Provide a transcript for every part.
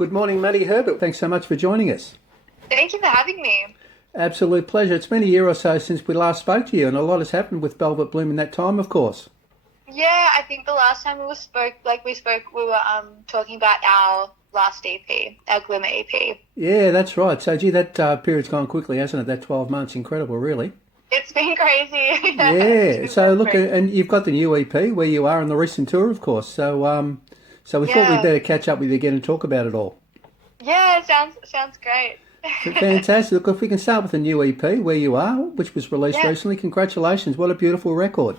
Good morning, Maddy Herbert. Thanks so much for joining us. Thank you for having me. Absolute pleasure. It's been a year or so since we last spoke to you, and a lot has happened with Velvet Bloom in that time, of course. Yeah, I think the last time we were talking about our last EP, our Glimmer EP. Yeah, that's right. So, gee, that period's gone quickly, hasn't it? That 12 months, incredible, really. It's been crazy. Yeah, it's Yeah. been So, very look, crazy. and you've got the new EP where you are on the recent tour, of course. So we thought we'd Yeah, better catch up with you again and talk about it all. yeah, sounds great. Fantastic. Look, if we can start with the new EP, Where You Are, which was released Yeah, recently. Congratulations. What a beautiful record.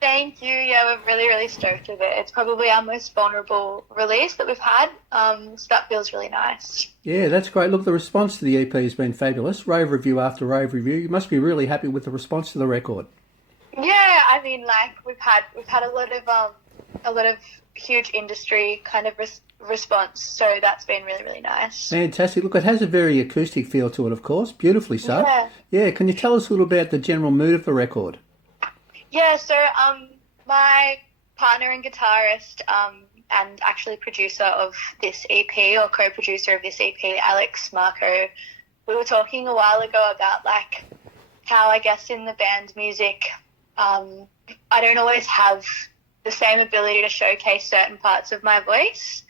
thank you. Yeah, we're really stoked with it. It's probably our most vulnerable release that we've had. So that feels really nice. Yeah, that's great. Look, the response to the EP has been fabulous. Rave review after rave review. You must be really happy with the response to the record. Yeah, I mean, like we've had a lot of huge industry kind of response, so that's been really nice. Fantastic. Look, it has a very acoustic feel to it, of course. Beautifully so. Yeah, Yeah, can you tell us a little about the general mood of the record? yeah. So my partner and guitarist and actually producer of this EP or co-producer of this EP, Alex Marco, we were talking a while ago about like how I guess in the band music, I don't always have the same ability to showcase certain parts of my voice.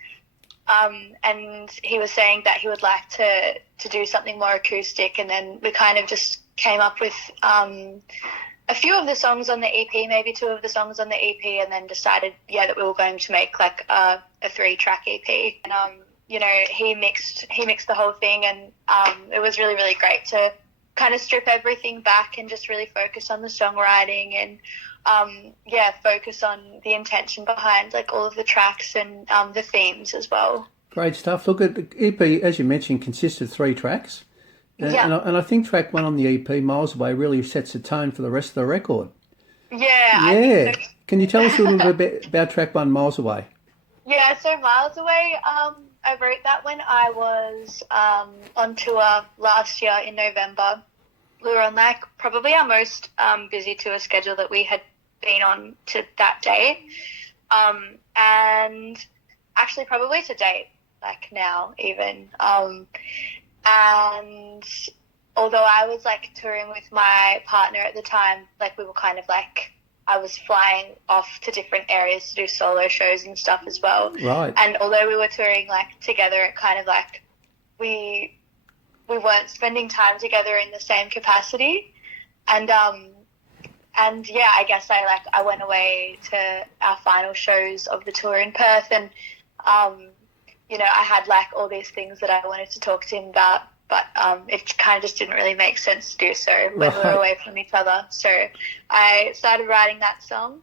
And he was saying that he would like to do something more acoustic, and then we kind of just came up with a few of the songs on the EP, maybe two of the songs on the EP, and then decided, yeah, that we were going to make like a 3-track EP. And he mixed the whole thing, and it was really great to kind of strip everything back and just really focus on the songwriting and focus on the intention behind like all of the tracks and the themes as well. Great stuff. Look, at the EP, as you mentioned, consists of 3 tracks. Yeah, And I think track 1 on the EP, Miles Away, really sets the tone for the rest of the record. yeah, I think Yeah. so. Can you tell us a little bit about track 1, Miles Away? Yeah, so Miles Away, I wrote that when I was on tour last year in November. We were on like probably our most busy tour schedule that we had been on to that date. And actually probably to date, like now even. And although I was like touring with my partner at the time, like we were kind of like, I was flying off to different areas to do solo shows and stuff as well. Right. And although we were touring like together, it kind of like we weren't spending time together in the same capacity. And yeah, I guess I went away to our final shows of the tour in Perth, and I had like all these things that I wanted to talk to him about, but it kind of just didn't really make sense to do so when we were Right. away from each other. So I started writing that song.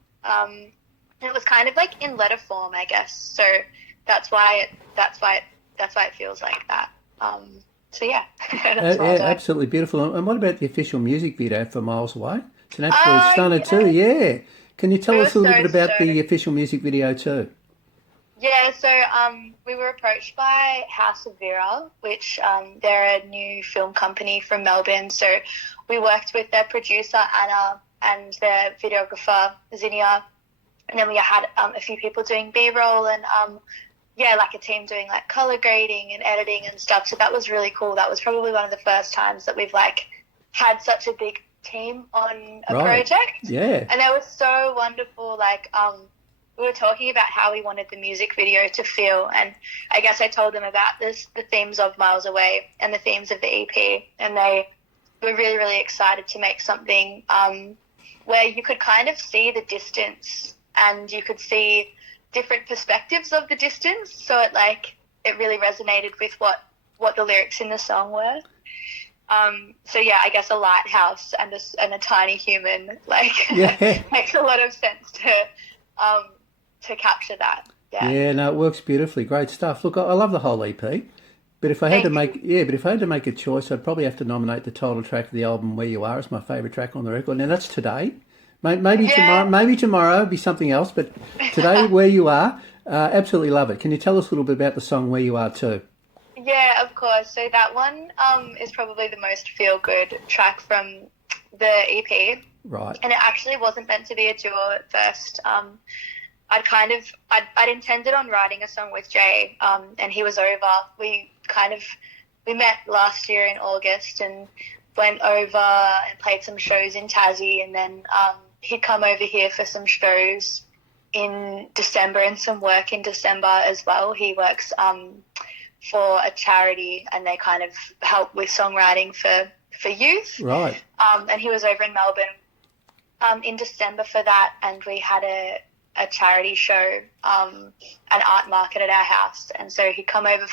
It was kind of like in letter form, I guess. So that's why it feels like that. So yeah, that's Yeah, Miles Away. absolutely beautiful. And what about the official music video for Miles Away? It's an absolute stunner too. Yeah, Yeah. Can you we tell were us a little bit so about the stoked. official music video too? Yeah, so we were approached by House of Vera, which they're a new film company from Melbourne. So we worked with their producer Anna and their videographer Zinnia, and then we had a few people doing B-roll and like a team doing like color grading and editing and stuff. So that was really cool. That was probably one of the first times that we've like had such a big team on a Right. project, Yeah. and that was so wonderful. Like we were talking about how we wanted the music video to feel, and I guess I told them about the themes of Miles Away and the themes of the EP, and they were really excited to make something where you could kind of see the distance and you could see different perspectives of the distance, so it really resonated with what the lyrics in the song were. So yeah, I guess a lighthouse and a tiny human Yeah. makes a lot of sense to capture that. Yeah. Yeah, no, it works beautifully. Great stuff. Look, I love the whole EP. But if I had to Thank make you. yeah, but if I had to make a choice, I'd probably have to nominate the title track of the album "Where You Are" as my favourite track on the record. Now that's today. Maybe tomorrow. Yeah. Maybe tomorrow would be something else. But today, "Where You Are," absolutely love it. Can you tell us a little bit about the song "Where You Are" too? Yeah, of course. So that one is probably the most feel-good track from the EP. Right. And it actually wasn't meant to be a duo at first. I'd intended on writing a song with Jay, and he was over. We met last year in August and went over and played some shows in Tassie, and then he'd come over here for some shows in December and some work in December as well. He works for a charity, and they kind of help with songwriting for youth. Right. And he was over in Melbourne in December for that, and we had a charity show, an art market at our house, and so he'd come over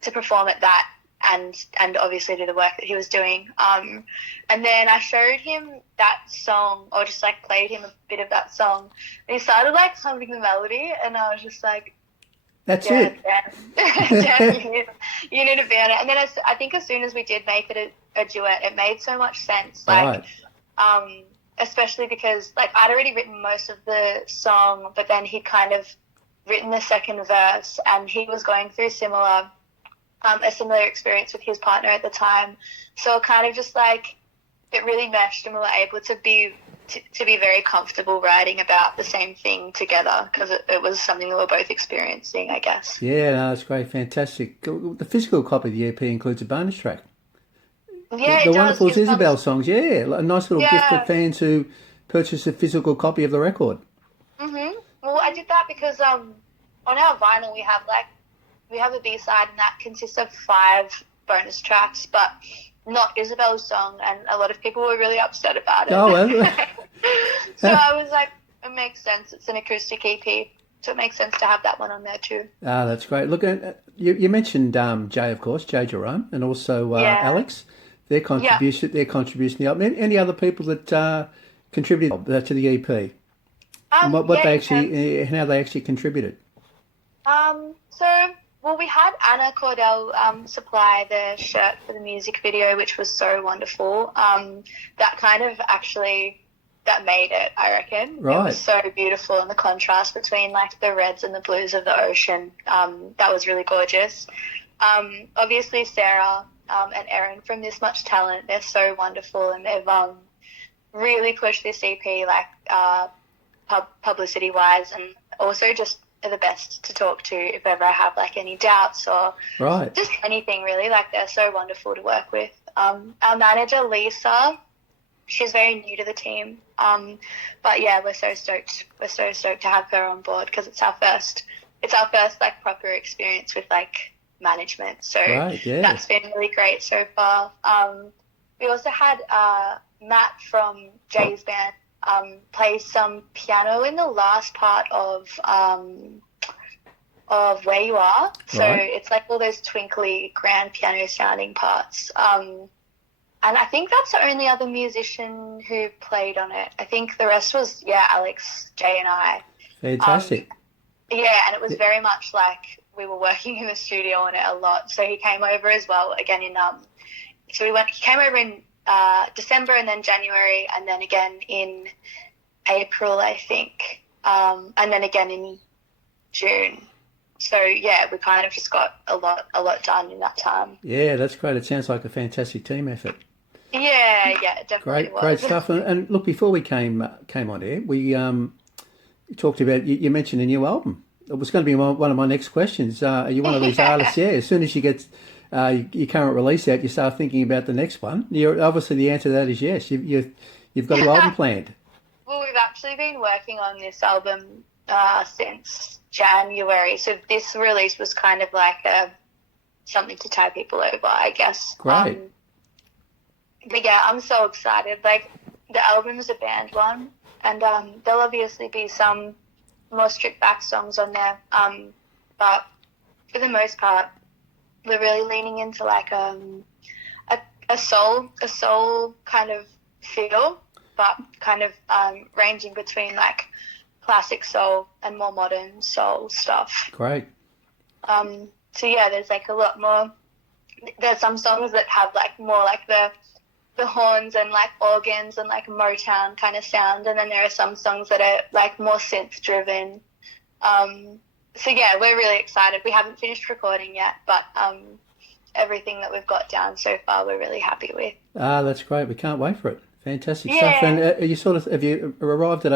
to perform at that and obviously do the work that he was doing. And then I showed him that song, or just like played him a bit of that song, and he started like humming the melody, and I was just like, that's it. Dan, you need to be on it. And then I think as soon as we did make it a duet, it made so much sense. Like, right. Especially because like I'd already written most of the song, but then he'd kind of written the second verse, and he was going through a similar experience with his partner at the time. So it kind of just like, it really meshed, and we were able to be very comfortable writing about the same thing together, because it was something that we were both experiencing, I guess. Yeah, no, that's great, fantastic. The physical copy of the EP includes a bonus track. Yeah, the it wonderful does. Isabel songs, yeah, a nice little gift Yeah. for fans who purchase a physical copy of the record. Well, I did that because on our vinyl we have a B-side, and that consists of 5 bonus tracks, but not Isabel's song, and a lot of people were really upset about it. Oh, well. So I was like, it makes sense. It's an acoustic EP, so it makes sense to have that one on there too. Ah, that's great. Look, you mentioned Jay, of course, Jay Jerome, and also Alex. Their contribution, to the album. Any other people that contributed to the EP? And what they actually, how they actually contributed? We had Anna Cordell supply the shirt for the music video, which was so wonderful. That kind of actually, that made it, I reckon. Right. It was so beautiful, and the contrast between like the reds and the blues of the ocean, that was really gorgeous. Obviously Sarah and Erin from This Much Talent, they're so wonderful, and they've really pushed this EP like publicity wise, and also just are the best to talk to if ever I have like any doubts or just anything really. Like, they're so wonderful to work with. Our manager Lisa, she's very new to the team, but yeah, we're so stoked to have her on board, because it's our first like proper experience with like management, so that's been really great so far. We also had Matt from Jay's band play some piano in the last part of Where You Are. So it's like all those twinkly grand piano sounding parts. And I think that's the only other musician who played on it. I think the rest was, Alex, Jay and I. Fantastic. And it was very much like we were working in the studio on it a lot. So he came over as well again in he came over in December, and then January, and then again in April, I think, and then again in June. So yeah, we kind of just got a lot done in that time. Yeah, that's great. It sounds like a fantastic team effort. Yeah, it definitely was. Great stuff. And look, before we came on air, we talked about, you mentioned a new album. It was going to be one of my next questions. Are you one of these artists? Yeah, as soon as you get your current release out, you start thinking about the next one. Obviously the answer to that is yes. You've got an album planned. Well, we've actually been working on this album since January. So this release was kind of like something to tie people over, I guess. Great. But yeah, I'm so excited. Like, the album is a band one, and there'll obviously be some more stripped back songs on there. But for the most part, we're really leaning into like a soul kind of feel, but kind of ranging between like classic soul and more modern soul stuff. Great. So yeah, there's like a lot more. There's some songs that have like more like the horns and like organs and like Motown kind of sound, and then there are some songs that are like more synth driven. So yeah, we're really excited. We haven't finished recording yet, but everything that we've got down so far, we're really happy with. Ah, that's great. We can't wait for it. Fantastic stuff. And have you arrived at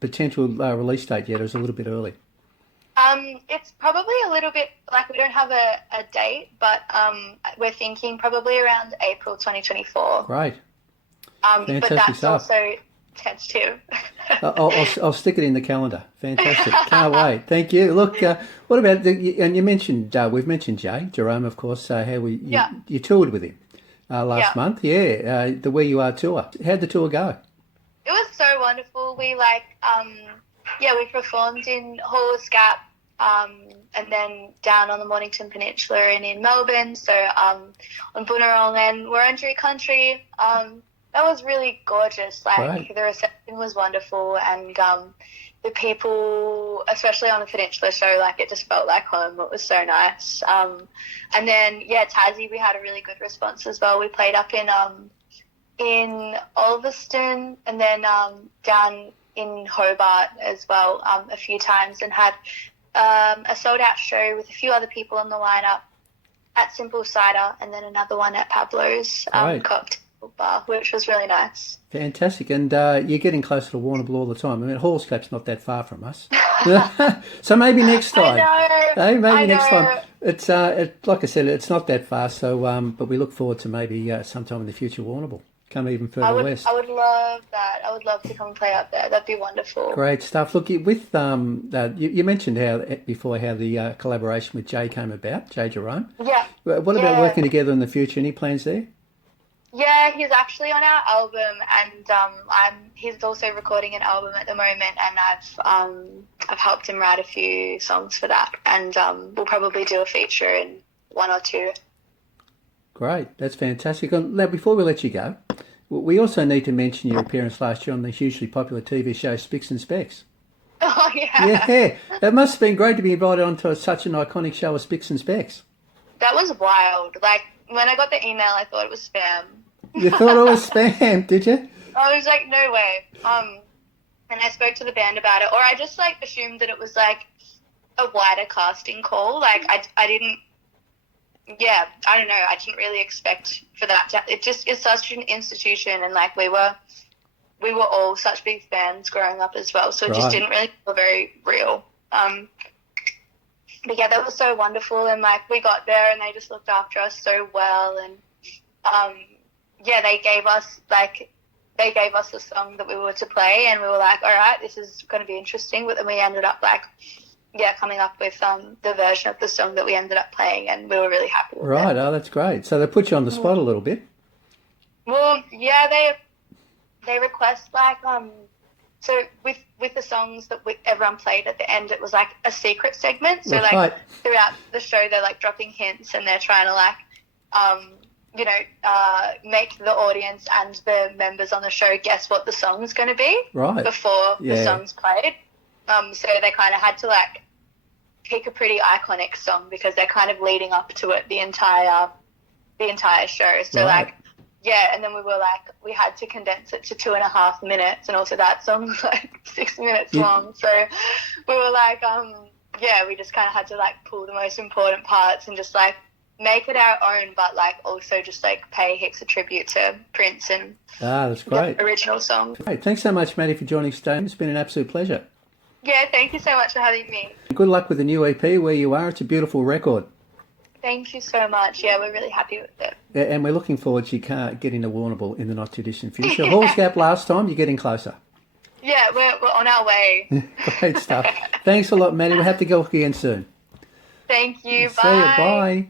potential release date yet, or is it a little bit early? It's probably a little bit, like, we don't have a date, but we're thinking probably around April 2024. Great. But that's also tentative. I'll stick it in the calendar. Fantastic. Can't wait. Thank you. Look, what about and you mentioned, we've mentioned Jerome, of course, how you toured with him last month. Yeah, the Where You Are tour. How'd the tour go? It was so wonderful. We we performed in Halls Gap, and then down on the Mornington Peninsula and in Melbourne, so on Boonwurrung and Wurundjeri country. That was really gorgeous. Like, the reception was wonderful, and the people, especially on the Peninsula show, like, it just felt like home. It was so nice. And then, Tassie, we had a really good response as well. We played up in Ulverston, and then down in Hobart as well a few times, and had a sold-out show with a few other people on the lineup at Simple Cider, and then another one at Pablo's cocktail bar, which was really nice. Fantastic. And you're getting closer to Warrnambool all the time. I mean, Halls Gap's not that far from us. So maybe next time. I know. Hey, maybe I next know. time. It's like I said, it's not that far. So, but we look forward to maybe sometime in the future Warrnambool. Come even further west. I would love that. I would love to come and play up there. That'd be wonderful. Great stuff. Look, with you mentioned how the collaboration with Jay came about, Jay Jerome. Yeah. What about working together in the future? Any plans there? Yeah, he's actually on our album, and he's also recording an album at the moment, and I've helped him write a few songs for that, and we'll probably do a feature in one or two. Great, that's fantastic. Now, before we let you go, we also need to mention your appearance last year on the hugely popular TV show Spicks and Specks. Oh, yeah. Yeah, it must have been great to be invited onto such an iconic show as Spicks and Specks. That was wild. Like, when I got the email, I thought it was spam. You thought it was spam, did you? I was like, no way. And I spoke to the band about it, or I just, like, assumed that it was, like, a wider casting call. Like, I didn't... Yeah, I don't know. I didn't really expect for that. It just is such an institution, and like we were all such big fans growing up as well. So it just didn't really feel very real. But yeah, that was so wonderful, and like we got there, and they just looked after us so well, and they gave us a song that we were to play, and we were like, all right, this is going to be interesting. But then we ended up coming up with the version of the song that we ended up playing, and we were really happy with it. Right, oh, that's great. So they put you on the spot a little bit. Well, yeah, they request so with the songs that everyone played at the end, it was like a secret segment. So like throughout the show, they're like dropping hints, and they're trying to make the audience and the members on the show guess what the song's going to be before the song's played. So they kind of had to like pick a pretty iconic song because they're kind of leading up to it the entire show. So and then we had to condense it to 2.5 minutes, and also that song's like 6 minutes long. So we were like, we just kind of had to like pull the most important parts and just like make it our own, but like also just like pay heaps of tribute to Prince and that's great. The original song. Great. Thanks so much, Maddy, for joining us today. It's been an absolute pleasure. Yeah, thank you so much for having me. Good luck with the new EP, Where You Are. It's a beautiful record. Thank you so much. Yeah, we're really happy with it. Yeah, and we're looking forward to getting to Warrnambool in the not-too-distant future. Halls Gap last time, you're getting closer. Yeah, we're on our way. Great stuff. Thanks a lot, Maddy. We'll have to go again soon. Thank you. Bye. See you. Bye.